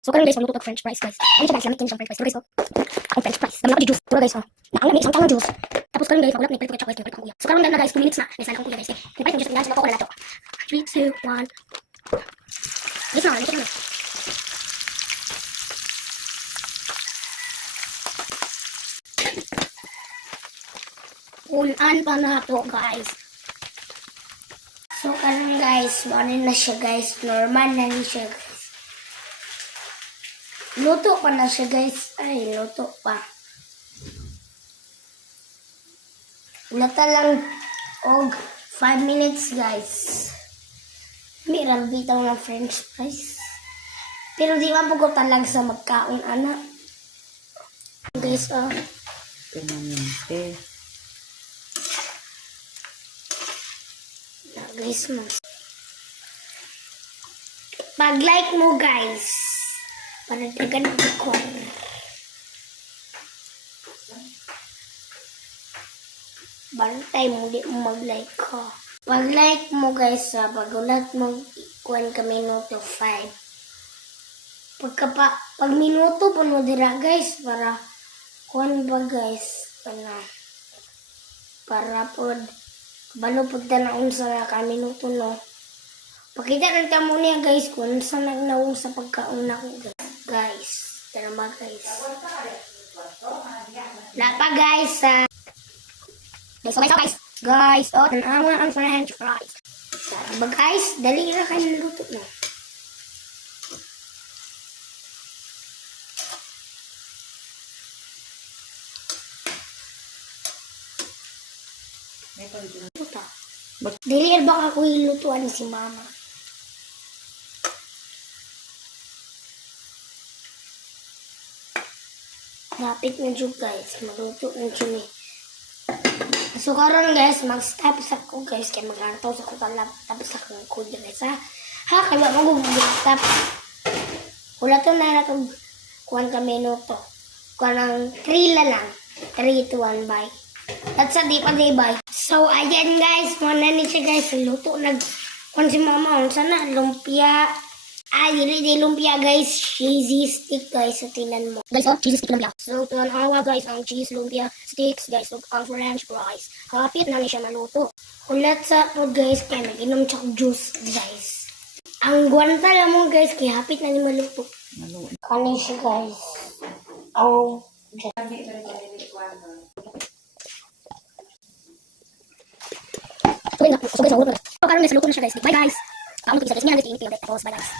So karon guys, magluto tag french fries guys. Ano siya guys, lamig din siyang french fries. Pero guys, ang french fries. Dami ako juice. Pero guys, naangan ni isang tangang juice. Tapos karon guys, magulap ni palit ko chocolate palit ko kuya. So karon na guys, 2 minutes na. Nasa akong kuya guys. Nipay ko just guys, ko na to. 3 2 1. Guys, na, lagi na. Ulan pa na to guys. So karon guys, morning na siya guys. Normal na ni siya guys. Luto pa na siya guys. Ay, luto pa. Nata lang og 5 minutes guys. Meron bitaw ng french fries. Pero di man po ko talag sa magkaon ana. Guys, Permanente. guys mo. Pag-like mo guys. Para dagan ang ikon. Bantay mo, di mo mag-like ko. Pag-like mo guys, pag-ulat mo, ikuan ka minuto 5. Pag minuto po mo dira guys, para kuan ba guys, para po, balo po na unsa ka minuto no. Pakita rin ka mo niya guys, kung saan nagnaong sa pagkauna ko guys. Tara ba guys? Lapa guys, guys, tanawa ang french fries. Tara ba guys? Dali na kayo luto na. Puta. Dili ba ako ilutuan si mama? Lapit na dyan guys. Magluto na dyan eh. So karon guys, mag-stop sa ko guys. Kaya mag-antaw sa ko tapos sa kong kuya guys ha. Ha, kaya mag-stop. Wala to na natong kuhan ka minuto. Kuhan ng 3 lang. 3 to 1 bye. That's a di pa di bye. So ayan guys, muna ni siya guys. Luto nag kuhan si mama. Sana lumpia. Di lumpia guys. Cheesy stick guys. So tinan mo. Guys, cheesy stick lumpia. So tuwan awa guys ang cheese lumpia sticks guys. So ang french fries. Kapit na ni siya maluto. Ulat sa po guys. Kaya nag-inom siya juice guys. Ang gwanta lang mo guys. Kaya hapit na ni maluto. Kani siya guys. Ang so guys, so guys, luto na siya guys. Bye guys. Kamu tuh bisa guys, ini ada di ini, bye guys.